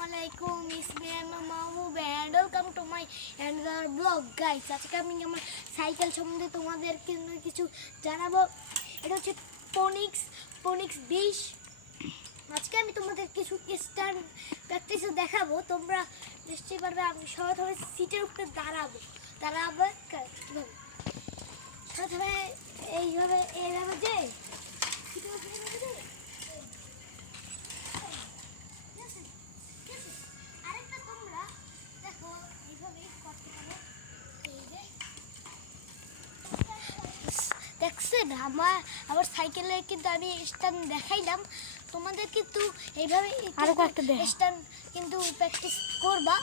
Assalamualaikum, it's me Mahmoud and welcome to my another vlog guys. আজকে আমি আমার cycle সম্বন্ধে তোমাদেরকে কিছু জানাবো। এটা হচ্ছে পনিক্স 20। আজকে আমি তোমাদের কিছু স্ট্যান্ড প্র্যাকটিস দেখাবো। তোমরা নিশ্চয়ই পারবে। আমি সরাসরি সিটের উপরে দাঁড়াবো সরাসরি এইভাবে যে সিটের উপরে দেখছেন আমার সাইকেলে কিন্তু আমি স্ট্যান্ড দেখাইলাম। তোমাদের কিন্তু এইভাবে আরো কয়েকটা স্ট্যান্ড কিন্তু প্র্যাকটিস করবা।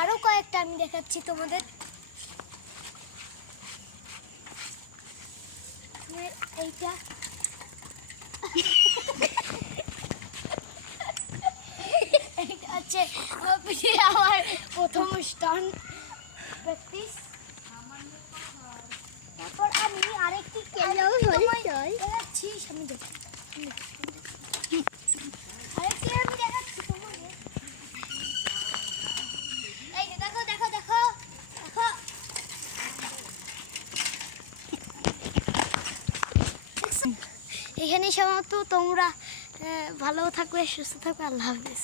আরো কয়েকটা আমি দেখাচ্ছি তোমাদের। এইটা এইটা হচ্ছে আমার প্রথম স্ট্যান্ড প্র্যাকটিস। তারপর আমি আরেকটি দেখাচ্ছি সামনে আরেকটি আমি দেখাচ্ছি তোমাদের। এই যে দেখো দেখো দেখো দেখো এখানেই সমাপ্ত। তোমরা ভালো থাকবে, সুস্থ থাকবে। আল্লাহ হাফেজ।